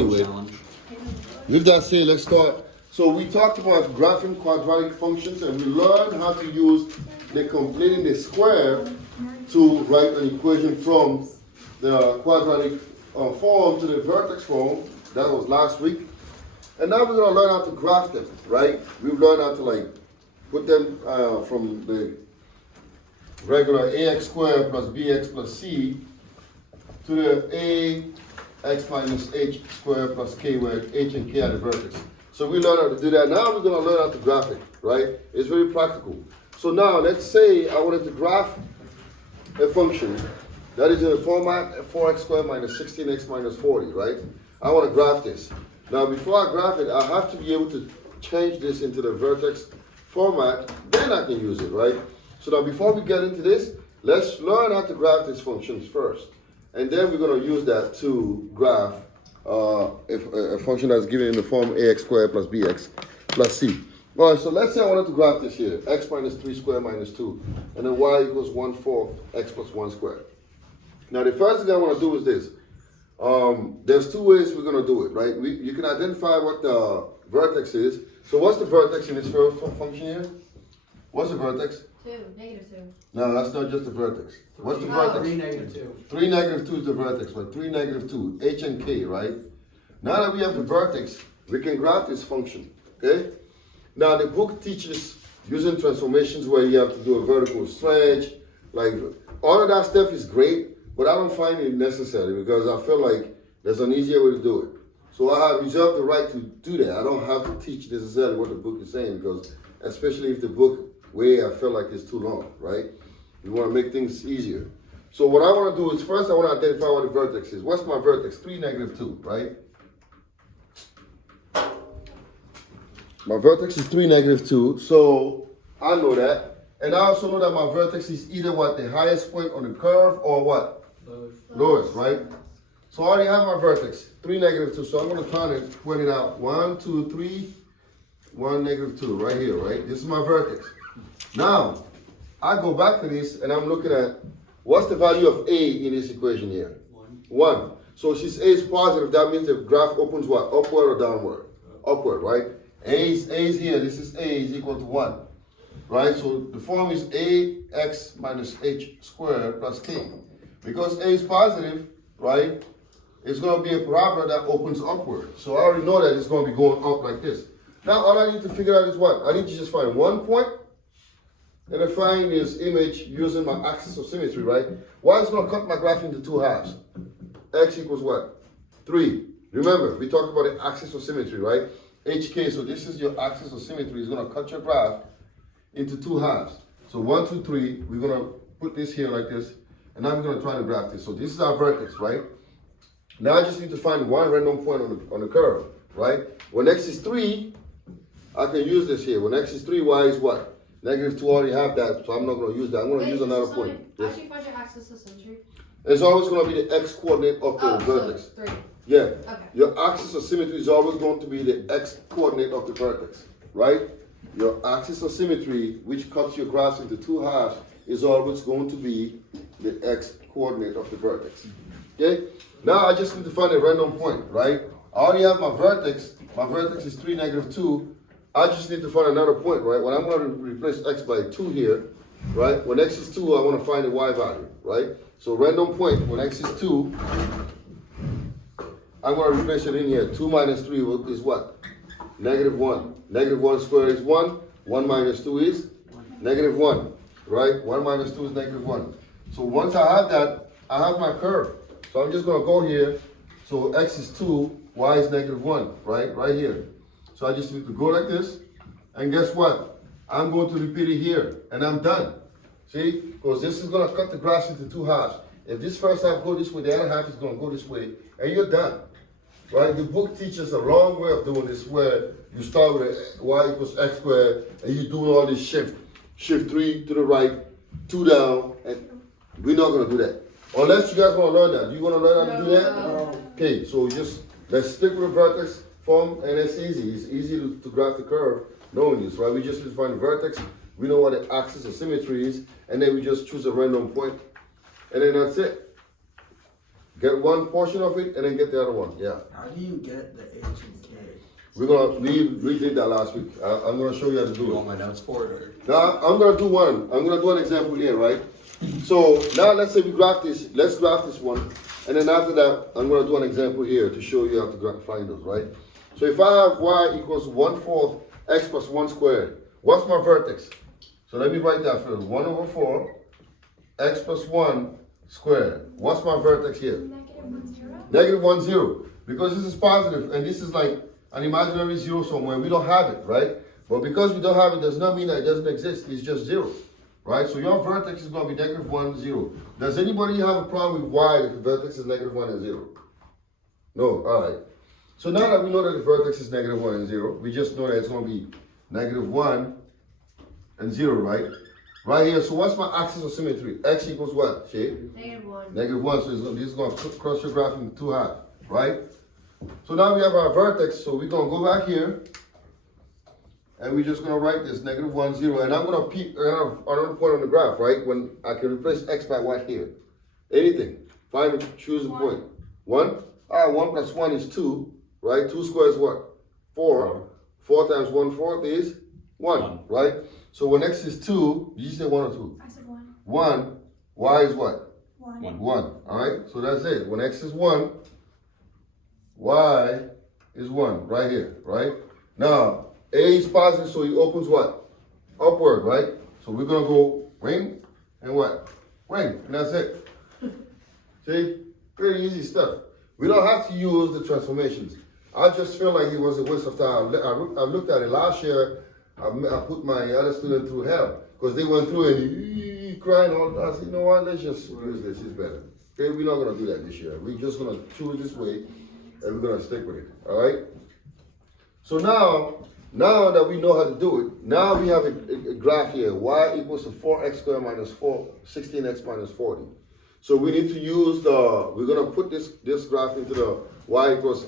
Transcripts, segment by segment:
anyway, with that said, let's start. So we talked about graphing quadratic functions, and we learned how to use the completing the square to write an equation from the quadratic form to the vertex form. That was last week. And now we're going to learn how to graph them, right? We've learned how to like put them from the regular ax squared plus bx plus c to the ax minus h squared plus k, where h and k are the vertex. So we learned how to do that. Now we're going to learn how to graph it, right? It's very practical. So now let's say I wanted to graph a function that is in the format 4x squared minus 16x minus 40, right? I want to graph this. Now before I graph it, I have to be able to change this into the vertex format, then I can use it, right? So now before we get into this, let's learn how to graph these functions first. And then we're going to use that to graph a function that's given in the form ax squared plus bx plus c. All right, so let's say I wanted to graph this here, x minus 3 squared minus 2, and then y equals 1/4 x plus 1 squared. Now the first thing I want to do is this. There's two ways we're going to do it, right? You can identify what the vertex is. So what's the vertex in this first function here? What's the vertex? 2, -2. No, that's not just the vertex. What's the vertex? 3, -2. 3, -2 is the vertex, right? 3, -2, h and k, right? Now that we have the vertex, we can graph this function, okay? Now the book teaches using transformations where you have to do a vertical stretch, like all of that stuff is great, but I don't find it necessary because I feel like there's an easier way to do it. So I have reserved the right to do that. I don't have to teach necessarily what the book is saying, because especially if the book way I feel like it's too long, right? We want to make things easier. So what I want to do is first I want to identify what the vertex is. What's my vertex? 3, -2, right? My vertex is 3, -2, so I know that. And I also know that my vertex is either what, the highest point on the curve, or what? Lowest, right? So I already have my vertex, 3, -2, so I'm going to try to point it out. 1, 2, 3, 1, -2, right here, right? This is my vertex. Now, I go back to this and I'm looking at what's the value of A in this equation here? 1. So since A is positive, that means the graph opens what? Upward or downward? Upward, right? A is here, this is A is equal to 1, right? So the form is ax minus h squared plus k. Because A is positive, right, it's going to be a parabola that opens upward. So I already know that it's going to be going up like this. Now all I need to figure out is what? I need to just find one point and I find this image using my axis of symmetry, right? Well, it's going to cut my graph into 2 halves. X equals what? 3. Remember, we talked about the axis of symmetry, right? HK, so this is your axis of symmetry. It's going to cut your graph into 2 halves. So 1, 2, 3, we're going to put this here like this, and now we're going to try to graph this. So this is our vertex, right? Now I just need to find one random point on the curve, right? When x is 3, I can use this here. When x is 3, y is what? -2 already have that, so I'm not going to use that. I'm going to use another point. Yes. Actually, find your axis of symmetry. It's always going to be the x coordinate of the vertex. So 3. Yeah. Okay. Your axis of symmetry is always going to be the x coordinate of the vertex, right? Your axis of symmetry, which cuts your graphs into 2 halves, is always going to be the x coordinate of the vertex. Okay? Now I just need to find a random point, right? I already have my vertex. My vertex is 3, -2. I just need to find another point, right? When I'm going to replace x by 2 here, right? When x is 2, I want to find the y value, right? So random point, when x is 2, I'm going to replace it in here. 2 minus 3 is what? -1. -1 squared is 1. 1 minus 2 is -1, right? 1 minus 2 is -1. So once I have that, I have my curve. So I'm just going to go here. So x is 2, y is -1, right? Right here. So I just need to go like this. And guess what? I'm going to repeat it here. And I'm done. See? Because this is going to cut the graphs into 2 halves. If this first half go this way, the other half is going to go this way. And you're done. Right? The book teaches a long way of doing this, where you start with y equals x squared, and you do all this shift. Shift 3 to the right, 2 down, and we're not going to do that. Unless you guys want to learn that. Do you want to learn how to do that? No. Okay, so just let's stick with the vertex form, and it's easy. It's easy to graph the curve knowing this, right? We just need to find the vertex. We know what the axis of symmetry is, and then we just choose a random point, and then that's it. Get one portion of it and then get the other one. Yeah. How do you get the H and K? We did that last week. I'm gonna show you how to do You it. want my notes for it or? Now I'm gonna do one. I'm gonna do an example here, right? So now let's say we graph this. Let's graph this one, and then after that, I'm gonna do an example here to show you how to find those, right? So if I have y equals 1/4 x plus 1 squared, what's my vertex? So let me write that first. 1/4 x plus 1 squared. What's my vertex here? Negative 1, 0. Negative 1, 0. Because this is positive, and this is like an imaginary 0 somewhere. We don't have it, right? But because we don't have it does not mean that it doesn't exist. It's just 0, right? So your vertex is going to be negative 1, 0. Does anybody have a problem with y if the vertex is negative 1 and 0? No, all right. So now that we know that the vertex is negative 1 and 0, we just know that it's going to be negative 1 and 0, right? Right here, so what's my axis of symmetry? X equals what, Shay? Negative 1. Negative 1, so this is going to cross your graph into 2 halves, right? So now we have our vertex, so we're going to go back here, and we're just going to write this, negative 1, 0, and I'm going to peek another point on the graph, right? When I can replace x by y here. Anything. Find and choose a point. 1? 1 plus 1 is 2, right? 2 squared is what? 4. 4 times 1/4 is 1, right? So when x is 2, did you say 1 or 2? I said 1. 1, y is what? 1. 1, all right? So that's it. When x is 1, y is 1, right here, right? Now, a is positive, so he opens what? Upward, right? So we're going to go ring and what? Ring, and that's it. See? Pretty easy stuff. We don't have to use the transformations. I just feel like it was a waste of time. I looked at it last year. I put my other student through hell because they went through and crying all that. I said, you know what? Let's just use this. It's better. Okay, we're not going to do that this year. We're just going to choose this way and we're going to stick with it. All right? So now that we know how to do it, now we have a graph here. Y equals to 4x squared minus 16x minus 40. So we need to use we're going to put this graph into the y equals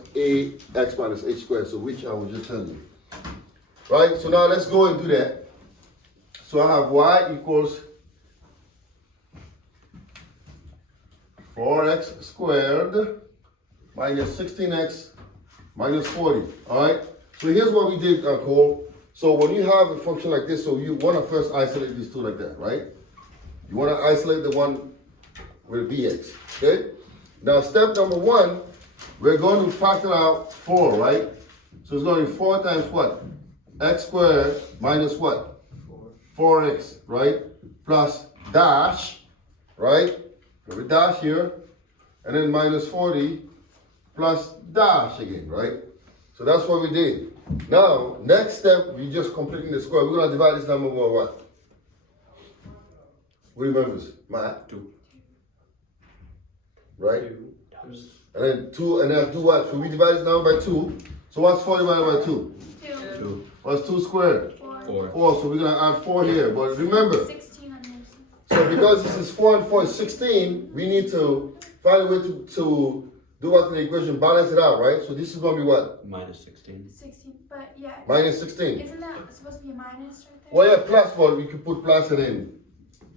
ax minus h squared, so which I will just tell you. Right, so now let's go and do that. So I have y equals 4x squared minus 16x minus 40. All right, so here's what we did, Cole. So when you have a function like this, so you want to first isolate these two like that, right? You want to isolate the one with bx, okay? Now step number 1, we're going to factor out 4, right? So it's going to be 4 times what? X squared minus what? 4x, right? Plus dash, right? We have a dash here, and then minus 40 plus dash again, right? So that's what we did. Now, next step, we just completing the square. We're going to divide this number by what? Who remembers? Matt? 2. Right? 2. And then 2, and then do what? So we divide this number by 2. So what's 4 divided by 2? 2. What's 2 squared? 4. 4. So we're going to add 4 here. But remember, 16 on this. so because this is 4 and 4 is 16, we need to find a way to do what in the equation, balance it out, right? So this is going to be what? Minus 16. 16, but yeah. Minus 16. Isn't that supposed to be a minus right there? Well, yeah, plus, but we could put plus and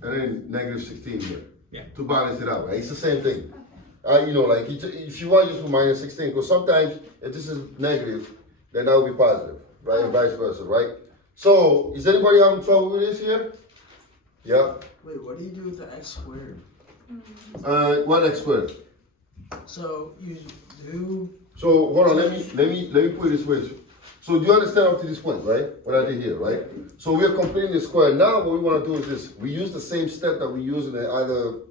then negative 16 here. Yeah. To balance it out, right? It's the same thing. Okay. You know, like if you want, just put minus 16, because sometimes if this is negative, then that will be positive, right? And vice versa, right? So, is anybody having trouble with this here? Yeah. Wait, what do you do with the x squared? What x squared? So you do. So hold on, let me put it this way. So do you understand up to this point, right? What I did here, right? So we are completing the square. Now what we want to do is this. We use the same step that we use in the other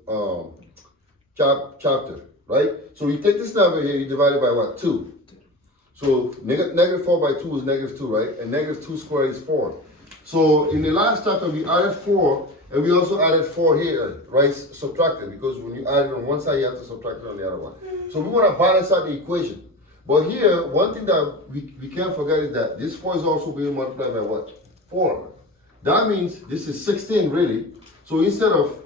chapter, right? So you take this number here, you divide it by what? 2. So negative 4 by 2 is negative 2, right? And negative 2 squared is 4. So in the last chapter, we added 4, and we also added 4 here, right? Subtracted, because when you add it on one side, you have to subtract it on the other one. So we want to balance out the equation. But here, one thing that we can't forget is that this 4 is also being multiplied by what? 4. That means this is 16, really. So instead of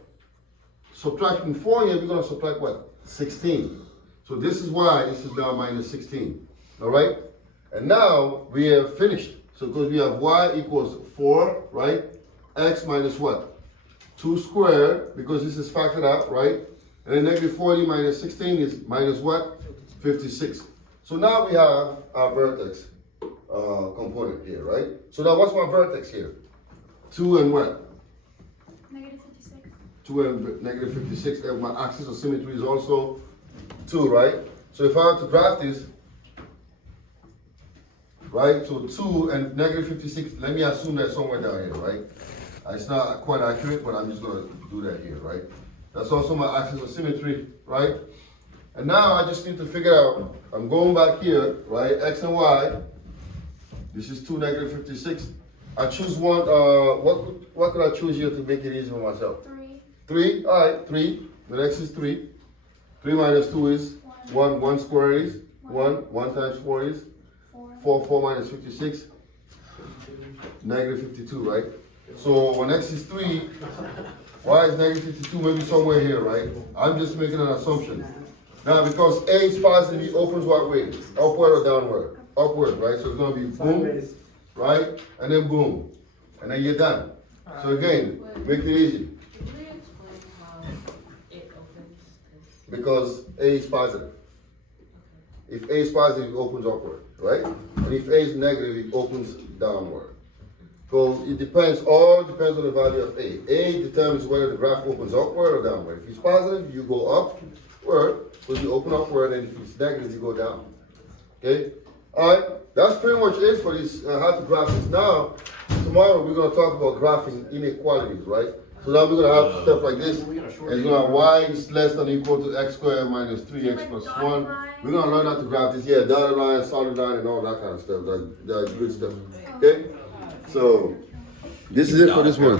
subtracting 4 here, we're going to subtract what? 16. So this is why this is now minus 16. All right? And now we have finished. So because we have y equals 4, right? X minus what? 2 squared, because this is factored out, right? And then negative 40 minus 16 is minus what? 56. So now we have our vertex component here, right? So now what's my vertex here? 2 and what? Negative 56. 2 and negative 56. And my axis of symmetry is also 2, right? So if I were to graph this, right? So 2 and negative 56, let me assume that's somewhere down here, right? It's not quite accurate, but I'm just going to do that here, right? That's also my axis of symmetry, right? And now I just need to figure out, I'm going back here, right? X and Y. This is 2, negative 56. I choose one, what could I choose here to make it easy for myself? 3. 3, all right, 3. The next is 3. 3 minus 2 is 1. 1 square is 1. 1 times 4 is 4. 4 minus 56, negative 52, right? So when X is 3, Y is negative 52, maybe somewhere here, right? I'm just making an assumption. Now, because A is positive, it opens what way? Upward or downward? Upward, right? So it's going to be boom, right? And then boom. And then you're done. So again, make it easy. Can we explain how it opens? Because A is positive. If A is positive, it opens upward, right? And if A is negative, it opens downward. So it depends, all depends on the value of A. A determines whether the graph opens upward or downward. If it's positive, you go upward, so you open upward, and if it's negative, you go down. Okay? Alright, that's pretty much it for this, how to graph this. Now, tomorrow we're going to talk about graphing inequalities, right? So now we're going to have stuff like this. And it's going to have y is less than or equal to x squared minus 3x plus 1. We're going to learn how to graph this. Yeah, dotted line, solid line, and all that kind of stuff. That's good stuff. Okay? So, this is it for this one.